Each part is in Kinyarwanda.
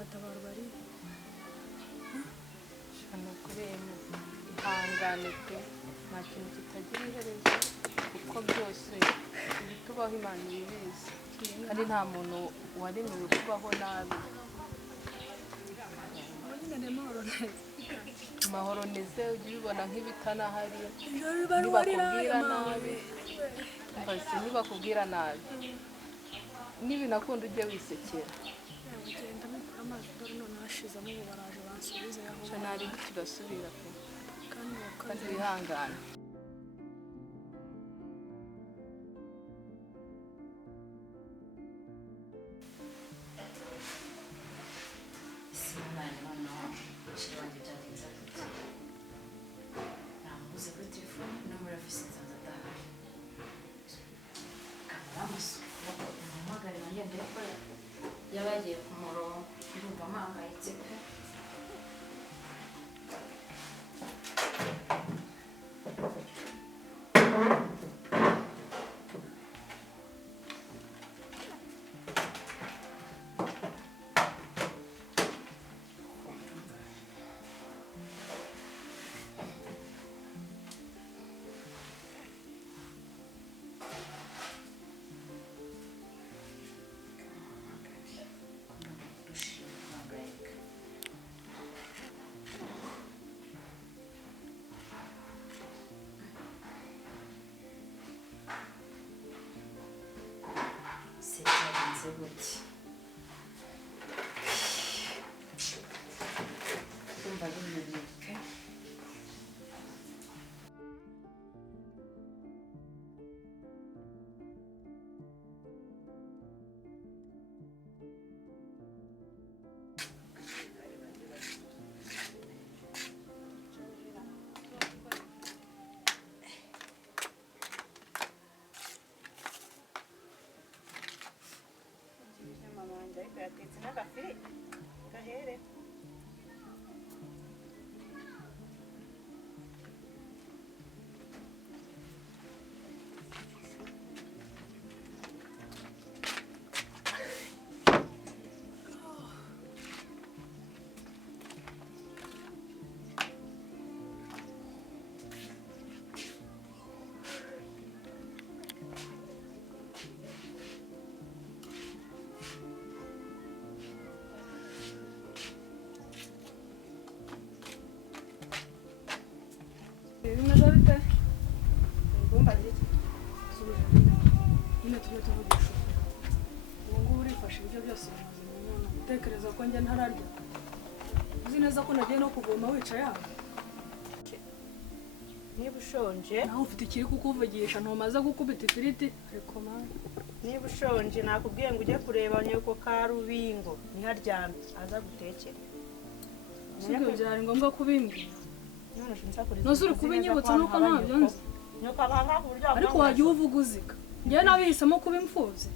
batabara bari shano kurema ihangane pe nta kintu kitagira iherezo kuko byose bitubaho Imana ibizi kandi nta muntu waremewe kubaho nabi mahoro neze ujye ubibona nk'ibitanahari ntibakubwira nabi mbese ntibakubwira nabi n'ibinakunda ujye wisekera ugenda mukura amazi dore none hashizemo ubu baraje bansubize aho shanari tugasubira pe kandi wihangane yabagiye ku murongo ndumva mpangayitse pe gute kumva bimubipe yatetse n'agafiri gahere bimeze bite ngomba gike subira nyine tujye tuvugisha ubu ngubu urifashe ibyo byose bimaze mu nkono utekereza ko njye ntararya uzi neza ko nagiye no kuvoma wicaye hano niba ushonje nawe ufite ikiri kukuvugisha ntumaze gukubita ifiriti ariko mama niba ushonje nakubwiye ngo ujye kureba nyoko ka Rubingo niharyamye aza gutekera sibyo byari ngombwa kubimbwira none uri kubinyibutsa nuko ntabyo nzi nyoko abanga ku buryo ariko wagiye uvuga uzika njyewe nabihisemo kuba imfubyi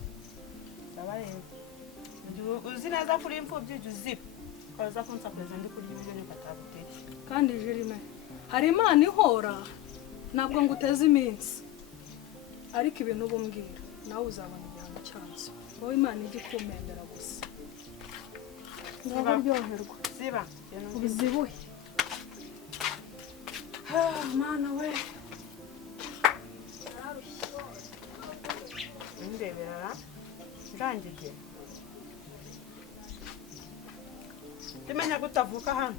uzi neza kuri imfubyi ujya uziba ukaza kunsakureza ndi kurya ibiryo niko ataguteke kandi Jerime hari Imana ihora ntabwo nguteze iminsi ariko ibintu ubumbwira nawe uzabona igihano cyazo wowe Imana ijye kumendera gusa ndabaryoherwa ziba ubizibuhe Mana we ndebera njangije tumenya gutavuka hano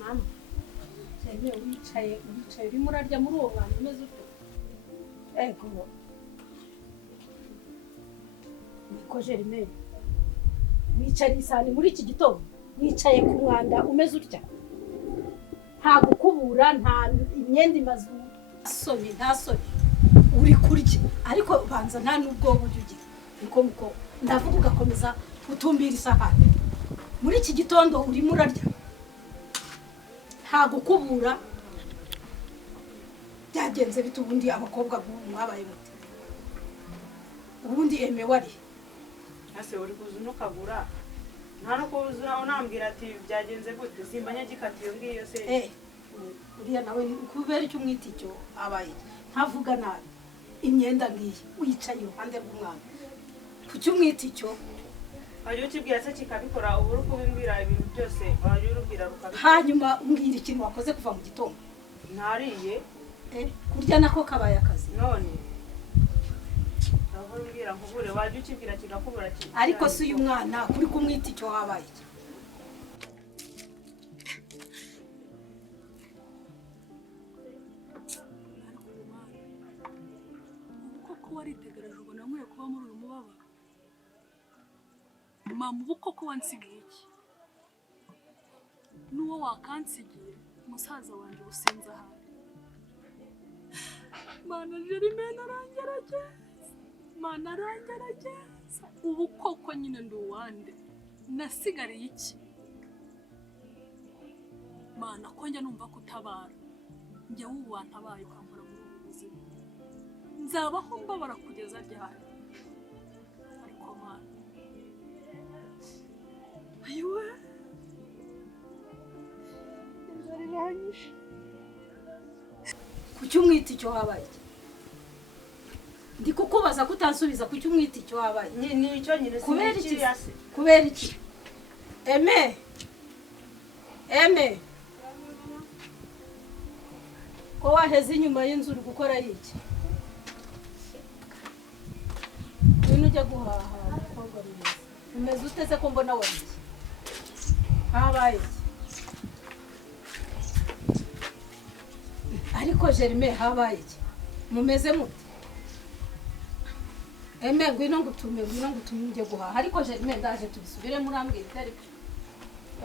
mama wicaye urimo urarya muri uwo mwanya umeze ute ego niko Jerime wicaye isani muri iki gitondo wicaye ku mwanda umeze utya nta gukubura nta imyenda imaze soni nta soni uri kurya ariko banza nta nubwo buryo ugira niko muko ndavuga ugakomeza gutumbira isahani muri iki gitondo urimo urarya nta gukubura byagenze bite ubundi abakobwa mwabaye muti ubundi emewe ari ase uri kuza unukagura nta no kuza unambwira ati byagenze gute simba nyagikatiye ngiyo se uriya nawe kubera icyo umwita icyo abaye ntavuga nabi imyenda ngiyi wicaye iruhande rw'umwana kuki umwita icyo wajya ukibwira se kikabikora ubu uri kubimbwira ibintu byose wajya urubwira rukabikora hanyuma umbwira ikintu wakoze kuva mu gitondo ntariye kurya nako kabaye akazi none aho umbwira nkubure wajya ukibwira kigakubura ariko si uyu mwana kuri kumwita icyo wabaye iki koko waritegereje ubona nkwiye kuba muri uyu mubabaro mama ubu koko wansigiye iki n'uwo wakansigiye umusaza wanjye usenze ahari mana Jermaine arangerageza ubu koko nyine ndi uwande nasigariye iki mana ko njya numva kutabara njye wubu wantabaye ukankora muri ubu buzima nzabaho mbabara kugeza ryari ariko mana ayiwe inzara iranyishe kuki umwita icyo wabaye ndi kukubaza kutansubiza kuki umwita icyo wabaye ni icyo nyine kubera iki eme ko waheze inyuma y'inzu uri gukora iki ngwino ujya guhaha umukobwa mwiza umeze uteze ko mbona wariye habaye iki ariko Jermaine habaye iki mumeze mute ngwino ngutume ujye guhaha ariko Jermaine ndaje tubisubire murambwira itari byo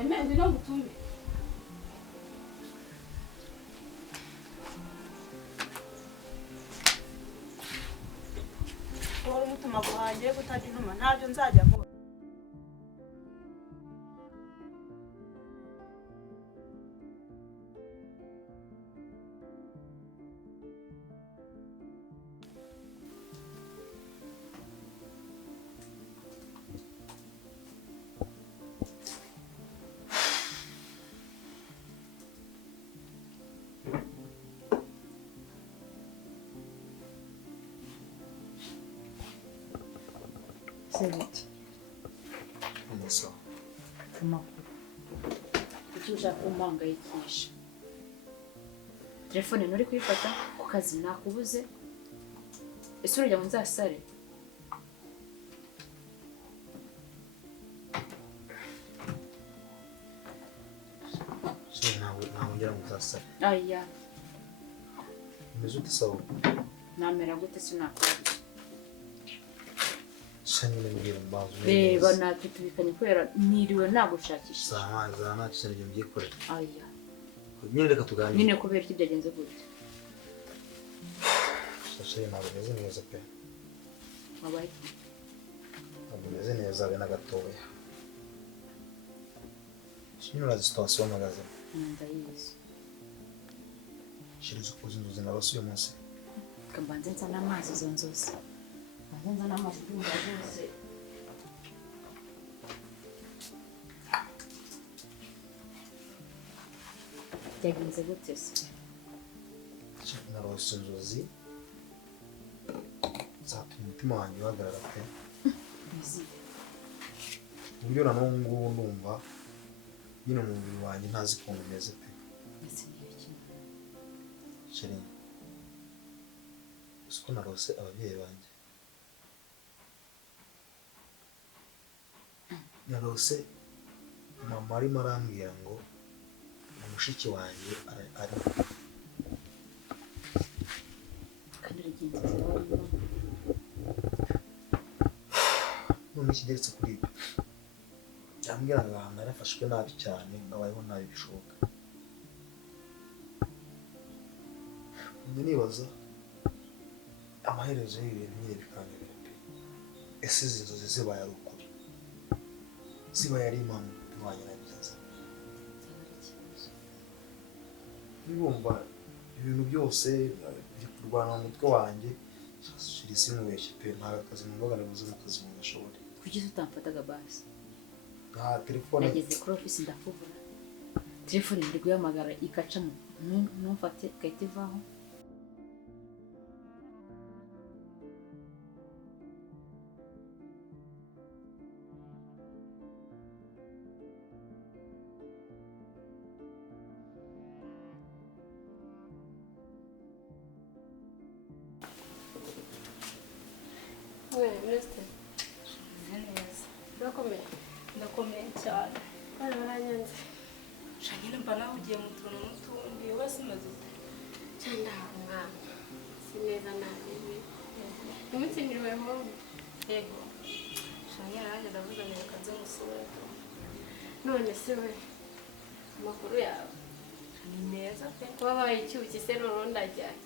ngwino ngutume uhora umutuma guhangiye kutajya inuma ntabyo nzajya nkora Sebiki. Umusa. Amakuru. Kuki ushaka kumpangayikisha? Telefone nturi kuyifata ku kazi nakubuze. Ese urajya mu nzasare? Ntabwo ngera mu nzasare. Aya. Umeze ute sawa? Namera gute sinakubuze? Shanyine mbwira mbazo. Reba natwe tubikanye kubera niriwe nagushakisha. Za nacyo nibyo mbyikorera. Aya. Nyine reka tuganire. Nyine kubera iki byagenze gute? Shashe ntabwo meze neza pe. Wabaye. Ntabwo meze neza be na gatoya. Shino la situation magaze. Ndayizi. Shirizo kuzi nduzi nabasuye munsi. Kambanze nsana amazi izo nzozi. Banze nsana amazi byumva byose. Byagenze gute se? Narose inzozi. Zatuma umutima wanjye uhagarara pe. Bizi. Uburyo na n'ubu ngubu ndumva nyine umubiri wanjye ntazi ukuntu umeze pe. Ese ni iki? Sheri. Uko narose ababyeyi banjye. Narose mama arimo arambwira ngo umushiki wanjye ari Kandi rigenze zawe. none kigeretse kuri ibyo. Yambwira ngo ahantu yarafashwe nabi cyane ngabayeho nabi bishoboka. Undi nibaza amaherezo y'ibintu nyine bikangirira pe. Ese izi nzozi zibaye ari ukuri? Zibaye ari impamo tumwanya na byiza. Nibumva ibintu byose biri kurwana mu mutwe wanjye. Shiri simubeshye pe nta kazi numvaga nabuze mu kazi mu gashobora. Kuki utamfataga basi? Telefone nageze kuri office ndakubura. Telefone ndi guhamagara ikaca numfate gahita ivaho. we Mr. neza urakomeye ndakomeye cyane bari baranyanze shanyine mba nawe ugiye mu tuntu n'utundi wese umeze ute cyangwa mwana si neza nabi umutsindiriwe home yego shanyine nanjye ndavuga ngo reka nze musure none se we amakuru yawe ni meza pe wabaye icyuki se noneho ndajyanye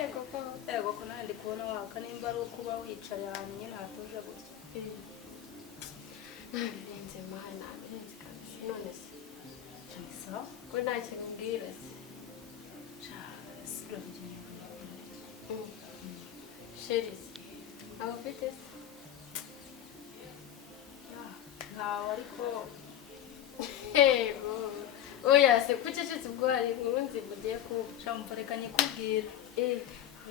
yego ko nawe ndi kubona waka nimba ari ukuba wicaye ahantu nyine hatuje gutya nabirenze maha nabirenze kabisa none se sawa ko nta kintu mbwira se sherisi aba ufite se ntawe ariko oya se kucecetse ubwo hari inkuru nzima ugiye kuba shampa reka nyikubwira eh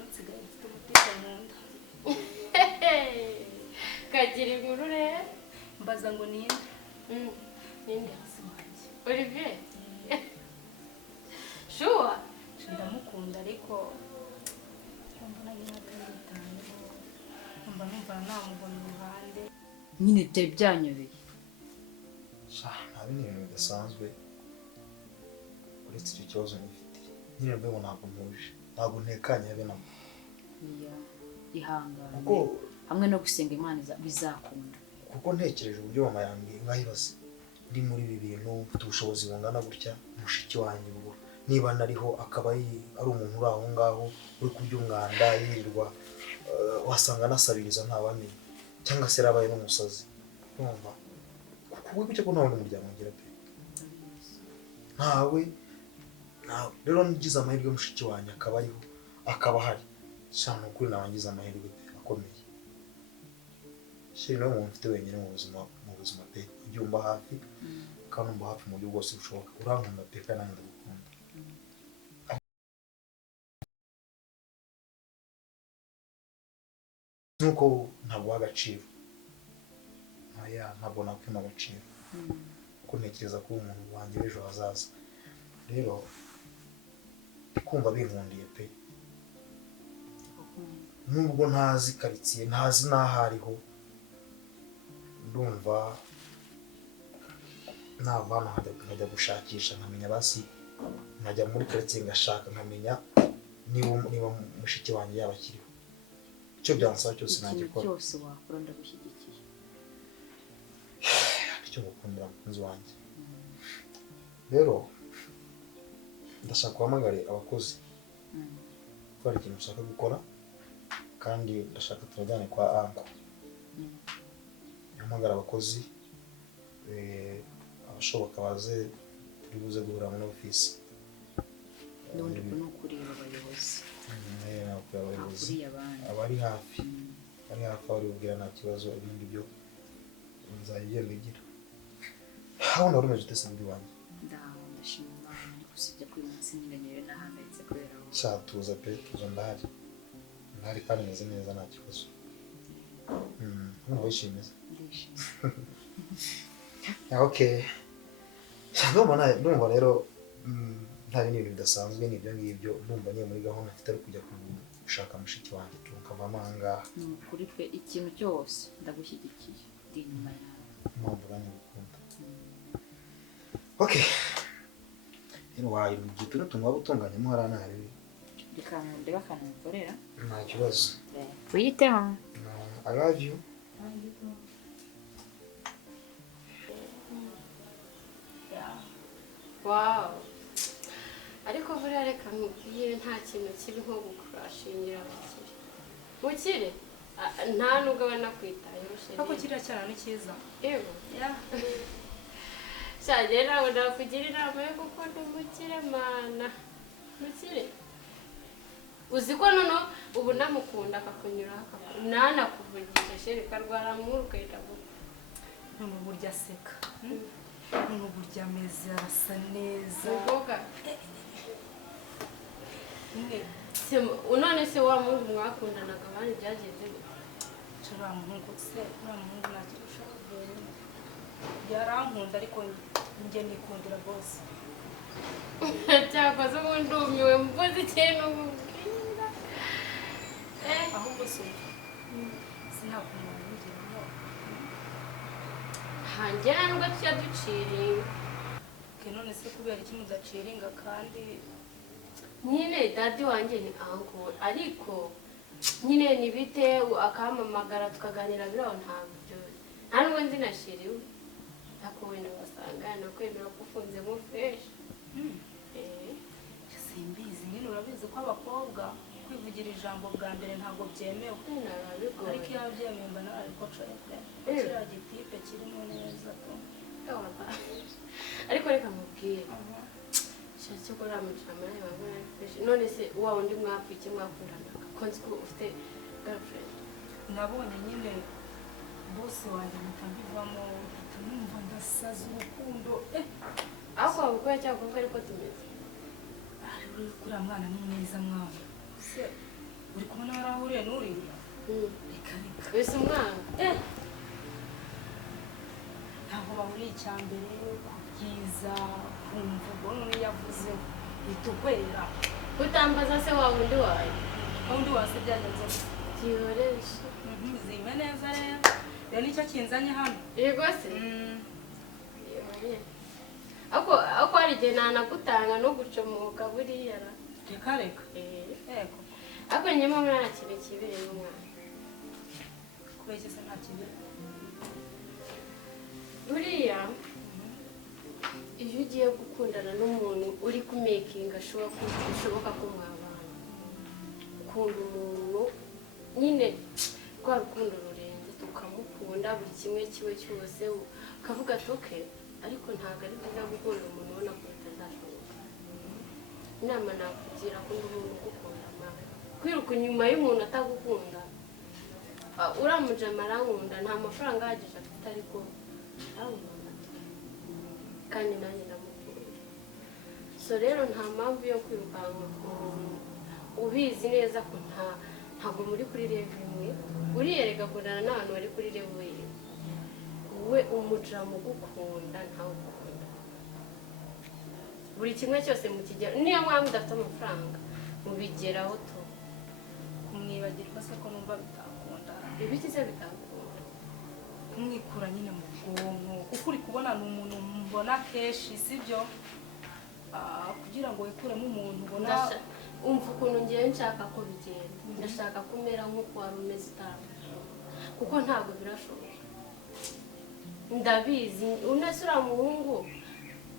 nsigaye mfite umutima mu nda kagira inkuru rero mbaza ngo ninde ninde hasi wanjye Olivier shuwa ndamukunda ariko mbona nyine atandukanye mba numva namubona iruhande nyine byari byanyobeye ntabi ni ibintu bidasanzwe uretse icyo kibazo nifitiye nyine mbeho ntabwo ntuje ntabwo ntekanye habe namo ihangane kuko hamwe no gusenga Imana bizakunda kuko ntekereje uburyo mama yambwiye ngahibaze ndi muri ibi bintu mfite ubushobozi bungana gutya mushiki wanjye ubwo niba nariho akaba ari umuntu uri aho ngaho uri kurya umwanda yirirwa wasanga anasabiriza ntawamenya cyangwa se yarabaye n'umusazi urumva kuko icyo ko ntawe n'umuryango ngira pe ntawe rero ngize amahirwe mushiki wanjye akaba ariho akaba ahari cyane ukuri nawe ngize amahirwe pe akomeye sheri nawe umuntu ufite wenyine mu buzima pe ujye umba hafi kandi umba hafi mu buryo bwose bushoboka urankunda pe kandi nanjye ndagukunda nuko ntabwo uha agaciro ntabwo nakwima agaciro kuko ntekereza ko umuntu wanjye w'ejo hazaza rero kumva binkundiye pe nubwo ntazi karitsiye ntazi n'aho ariho ndumva nava hano nkajya gushakisha nkamenya basi nkajya muri karitsiye ngashaka nkamenya niba mushiki wanjye yaba akiriho icyo byansaba cyose nagikora cyose wakora ndagushyigikiye icyo gukundira umukunzi wanjye rero ndashaka guhamagara abakozi ko hari ikintu ushaka gukora kandi ndashaka turajyane kwa anko guhamagara abakozi abashoboka baze turi buze guhura muri ofisi n'ubundi ko ni ukureba abayobozi abari hafi aho bibwira nta kibazo ibindi byo nzajya ugenda ugira habona wari umeze utese muri wanjye ndashima Imana usibye ko uyu munsi nimenyere nahangayitse kubera wowe tuza pe tuza ndahari kandi meze neza nta kibazo wishimiye ndishimye okay ndumva rero nta bintu bidasanzwe n'ibyo ngibyo ndumva niyo muri gahunda mfite ari kujya gushaka mushiki wanjye tukavamo aha ngaha ni ukuri pe ikintu cyose ndagushyigikiye ndi inyuma yawe impamvu nanjye ngukunda okay rero wayirugiye tuno tuntu waba utunganyamo hariya ntarebe reka ndebe akantu mukorera nta kibazo wiyiteho I love you wow ariko buriya reka nkubwire nta kintu kibi nko gukurashingira abakire nta nubwo aba nakwitayeho ariko kiriya cyane ni cyiza yego cyane nawe nakugira inama yo gukunda umukire mana mukire uzi ko noneho ubu namukunda akakunyuraho nanakuvugisha sheri karwara nkuru ukahita gupfa none uburyo aseka none uburyo ameze arasa neza umukobwa none se wa muhungu mwakundanaga abandi byagenze uriya muhungu ntacyo ushaka kubera yarankunda ariko njye nikundira rwose cyakoze ubu ndumiwe mvuze ikintu mubwira ahubwo se sinakuntu wabigiramo hanjye nubwo tujya duciringa ke none se kubera iki mudaciringa kandi nyine dadi wanjye ni ankora ariko nyine nibite akampamagara tukaganira biraho ntabyo nta nubwo nzi nashiriwe ariko wenda ugasanga nakwemera ko ufunzemo fresh simbizi nyine urabizi ko abakobwa kwivugira ijambo bwa mbere ntabwo byemewe ariko iyo byemeye mba nawe ariko coye pe kiriya gitipe kirimo neza pe ariko reka mubwire shatse ko ramujama nawe wabona fresh none se wa undi mwapfuye iki mwakundanaga ko nzi ko ufite girlfriend nabonye nyine bose wanjye mpita mbivamo mpita numva ndasaza urukundo ariko wabukora cyangwa kuko ariko tumeze uriya mwana ni mwiza mwana se uri kubona warahuriye n'uriya reka reka wese umwana ntabwo bahuriye icya mbere kubyiza kumva ubwo none yavuze ihita ukwera kutambaza se wa wundi wawe undi wase byagenze byihoresha zime neza rero rero nicyo kinzanye hano yego se ako hari igihe nanagutanga no gucomoka buriya reka reka yego ariko nyuma nta kintu kibiri n'umwana kubera iki se nta kibiri buriya iyo ugiye gukundana n'umuntu uri kumekinga bishoboka ko mwabana ukunda umuntu nyine rwa rukundo rurenze tukamukunda buri kimwe kiwe cyose ukavuga ati oke ariko ntabwo ari byiza gukunda umuntu ubona ko bitazashoboka inama nakugira akunda umuntu ugukunda mwana kwiruka inyuma y'umuntu atagukunda uramujama arankunda nta mafaranga ahagije afite ariko arankunda kandi nanjye ndamukunda so rero nta mpamvu yo kwirukanka ku muntu ubizi neza ko ntabwo muri kuri revo imwe uriyereka kundana n'abantu bari kuri revo ye we umujama ugukunda ntawe ukunda buri kimwe cyose mukigera niyo mpamvu udafite amafaranga mubigeraho tu kumwibagirwa se ko numva bitakunda ibiki se bitakunda kumwikura nyine mu bwonko kuko uri kubona ni umuntu mbona kenshi sibyo kugira ngo wikuremo umuntu ubona umva ukuntu ngiye nshaka ko bigenda ndashaka kumera nk'uko wari umeze utandukanye kuko ntabwo birashoboka ndabizi unese uriya muhungu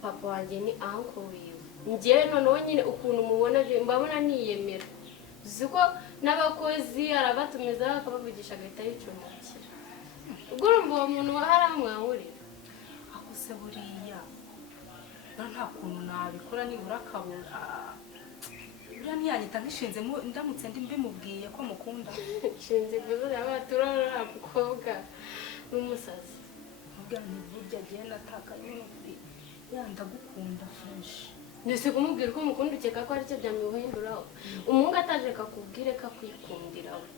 papa wanjye ni anko wiwe njyewe noneho nyine ukuntu mubona mbabona niyemera uzi ko n'abakozi arabatumiza akabavugisha agahita yicomokera ubwo urumva uwo muntu wahari mwahurira ako se buriya nta kuntu nabikora nibura akabura buriya ntiyanyita nk'ishinze ndamutse mbimubwiye ko mukunda nshinze kuzuza abatura uriya mukobwa n'umusazi ubwo ntiburya agiye natakaye n'ukuri yandagukunda fresh ndetse kumubwira ko umukunda ukeka ko aricyo byamuhinduraho umuhungu ataje kakubwire ko akwikundira we